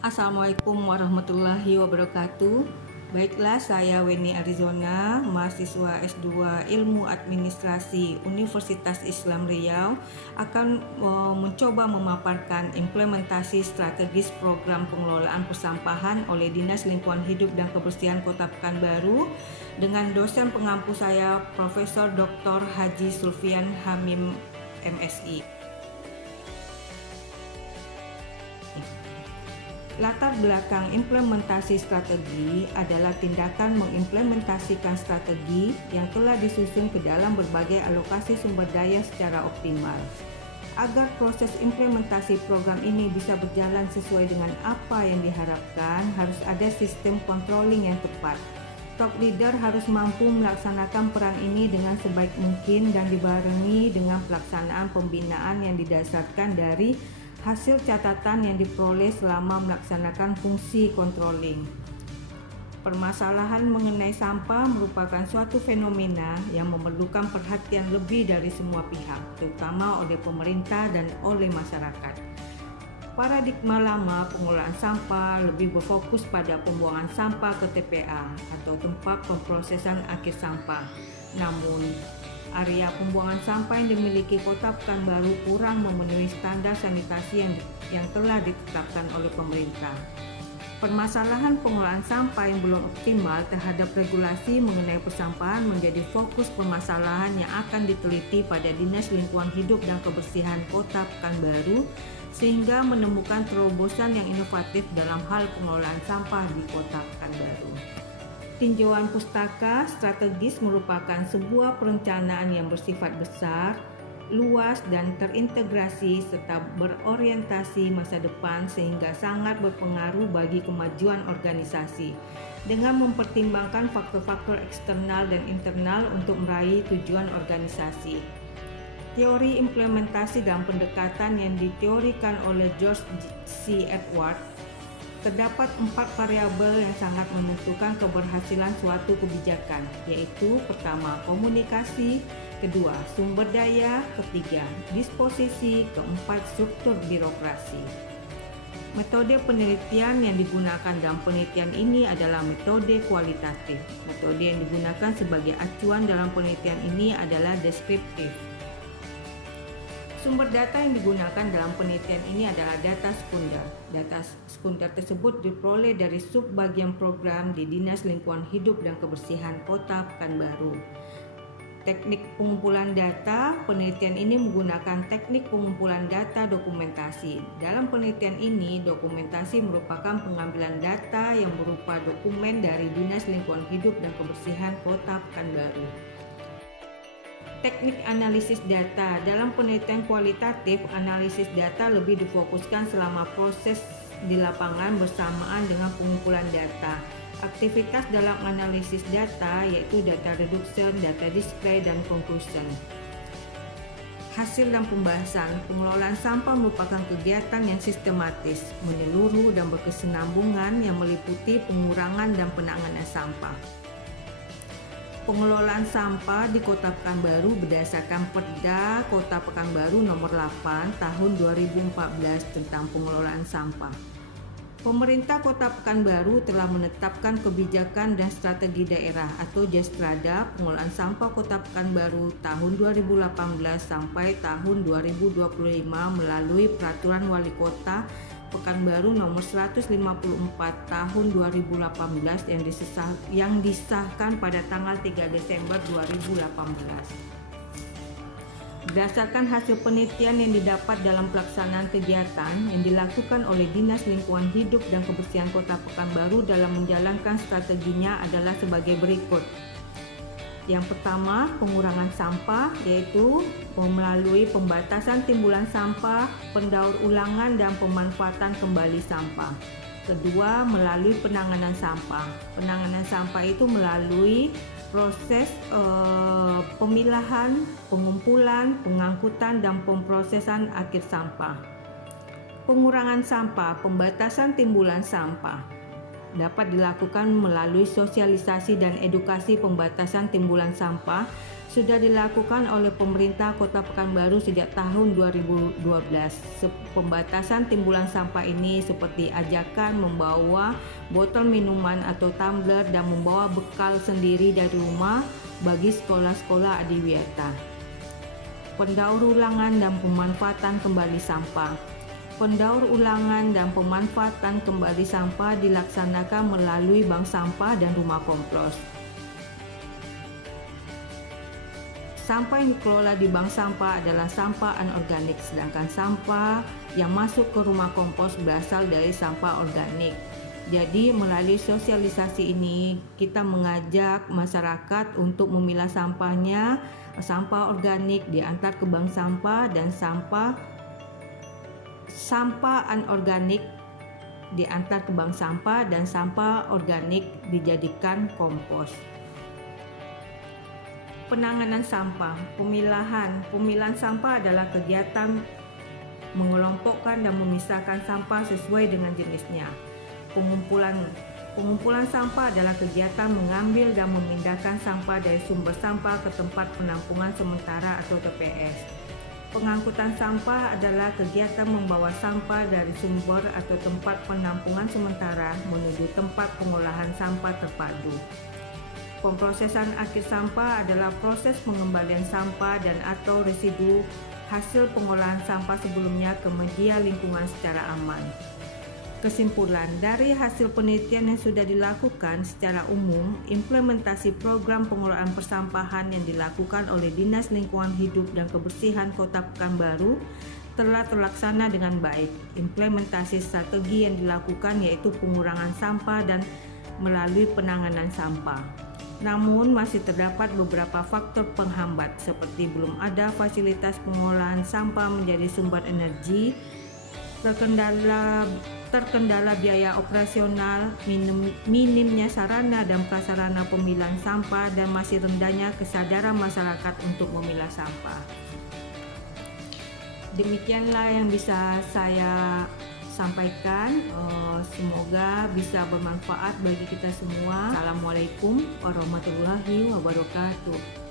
Assalamualaikum warahmatullahi wabarakatuh. Baiklah, saya Weni Arizona, mahasiswa S2 Ilmu Administrasi Universitas Islam Riau, akan mencoba memaparkan implementasi strategis program pengelolaan persampahan oleh Dinas Lingkungan Hidup dan Kebersihan Kota Pekanbaru dengan dosen pengampu saya, Profesor Dr. Haji Sulfian Hamim, MSI. Latar belakang implementasi strategi adalah tindakan mengimplementasikan strategi yang telah disusun ke dalam berbagai alokasi sumber daya secara optimal. Agar proses implementasi program ini bisa berjalan sesuai dengan apa yang diharapkan, harus ada sistem controlling yang tepat. Top leader harus mampu melaksanakan peran ini dengan sebaik mungkin dan dibarengi dengan pelaksanaan pembinaan yang didasarkan dari hasil catatan yang diperoleh selama melaksanakan fungsi controlling. Permasalahan mengenai sampah merupakan suatu fenomena yang memerlukan perhatian lebih dari semua pihak, terutama oleh pemerintah dan oleh masyarakat. Paradigma lama pengelolaan sampah lebih berfokus pada pembuangan sampah ke TPA atau tempat pemprosesan akhir sampah. Namun, area pembuangan sampah yang dimiliki Kota Pekanbaru kurang memenuhi standar sanitasi yang telah ditetapkan oleh pemerintah. Permasalahan pengelolaan sampah yang belum optimal terhadap regulasi mengenai persampahan menjadi fokus permasalahan yang akan diteliti pada Dinas Lingkungan Hidup dan Kebersihan Kota Pekanbaru, sehingga menemukan terobosan yang inovatif dalam hal pengelolaan sampah di Kota Pekanbaru. Tinjauan pustaka strategis merupakan sebuah perencanaan yang bersifat besar, luas dan terintegrasi serta berorientasi masa depan sehingga sangat berpengaruh bagi kemajuan organisasi dengan mempertimbangkan faktor-faktor eksternal dan internal untuk meraih tujuan organisasi. Teori implementasi dan pendekatan yang diteorikan oleh George C. Edward. Terdapat 4 variabel yang sangat menentukan keberhasilan suatu kebijakan, yaitu pertama, komunikasi, kedua, sumber daya, ketiga, disposisi, keempat, struktur birokrasi. Metode penelitian yang digunakan dalam penelitian ini adalah metode kualitatif. Metode yang digunakan sebagai acuan dalam penelitian ini adalah deskriptif. Sumber data yang digunakan dalam penelitian ini adalah data sekunder. Data sekunder tersebut diperoleh dari subbagian program di Dinas Lingkungan Hidup dan Kebersihan Kota Pekanbaru. Teknik pengumpulan data, penelitian ini menggunakan teknik pengumpulan data dokumentasi. Dalam penelitian ini, dokumentasi merupakan pengambilan data yang berupa dokumen dari Dinas Lingkungan Hidup dan Kebersihan Kota Pekanbaru. Teknik analisis data. Dalam penelitian kualitatif, analisis data lebih difokuskan selama proses di lapangan bersamaan dengan pengumpulan data. Aktivitas dalam analisis data yaitu data reduction, data display, dan conclusion. Hasil dan pembahasan. Pengelolaan sampah merupakan kegiatan yang sistematis, menyeluruh dan berkesinambungan yang meliputi pengurangan dan penanganan sampah. Pengelolaan sampah di Kota Pekanbaru berdasarkan Perda Kota Pekanbaru Nomor 8 Tahun 2014 tentang pengelolaan sampah. Pemerintah Kota Pekanbaru telah menetapkan kebijakan dan strategi daerah atau Jasrada pengelolaan sampah Kota Pekanbaru tahun 2018 sampai tahun 2025 melalui Peraturan Wali Kota Pekanbaru Nomor 154 Tahun 2018 yang disahkan pada tanggal 3 Desember 2018. Berdasarkan hasil penelitian yang didapat dalam pelaksanaan kegiatan yang dilakukan oleh Dinas Lingkungan Hidup dan Kebersihan Kota Pekanbaru dalam menjalankan strateginya adalah sebagai berikut. Yang pertama, pengurangan sampah, yaitu melalui pembatasan timbulan sampah, pendaur ulangan dan pemanfaatan kembali sampah. Kedua, melalui penanganan sampah. Penanganan sampah itu melalui proses pemilahan, pengumpulan, pengangkutan, dan pemprosesan akhir sampah. Pengurangan sampah, pembatasan timbulan sampah. dapat dilakukan melalui sosialisasi dan edukasi pembatasan timbulan sampah sudah dilakukan oleh pemerintah Kota Pekanbaru sejak tahun 2012. Pembatasan timbulan sampah ini seperti ajakan membawa botol minuman atau tumbler dan membawa bekal sendiri dari rumah bagi sekolah-sekolah adiwiyata. Pendaur ulangan dan pemanfaatan kembali sampah. Pendaur ulangan dan pemanfaatan kembali sampah dilaksanakan melalui bank sampah dan rumah kompos. Sampah yang dikelola di bank sampah adalah sampah anorganik, sedangkan sampah yang masuk ke rumah kompos berasal dari sampah organik. Jadi melalui sosialisasi ini kita mengajak masyarakat untuk memilah sampahnya, sampah organik diantar ke bank sampah dan sampah anorganik diantar ke bank sampah dan sampah organik dijadikan kompos. Penanganan sampah, pemilahan sampah adalah kegiatan mengelompokkan dan memisahkan sampah sesuai dengan jenisnya. Pengumpulan sampah adalah kegiatan mengambil dan memindahkan sampah dari sumber sampah ke tempat penampungan sementara atau TPS. Pengangkutan sampah adalah kegiatan membawa sampah dari sumber atau tempat penampungan sementara menuju tempat pengolahan sampah terpadu. Pemprosesan akhir sampah adalah proses pengembalian sampah dan atau residu hasil pengolahan sampah sebelumnya ke media lingkungan secara aman. Kesimpulan, dari hasil penelitian yang sudah dilakukan secara umum, implementasi program pengelolaan persampahan yang dilakukan oleh Dinas Lingkungan Hidup dan Kebersihan Kota Pekanbaru telah terlaksana dengan baik. Implementasi strategi yang dilakukan yaitu pengurangan sampah dan melalui penanganan sampah. Namun masih terdapat beberapa faktor penghambat seperti belum ada fasilitas pengolahan sampah menjadi sumber energi, terkendala biaya operasional, minimnya sarana dan prasarana pemilahan sampah, dan masih rendahnya kesadaran masyarakat untuk memilah sampah. Demikianlah yang bisa saya sampaikan. Semoga bisa bermanfaat bagi kita semua. Assalamualaikum warahmatullahi wabarakatuh.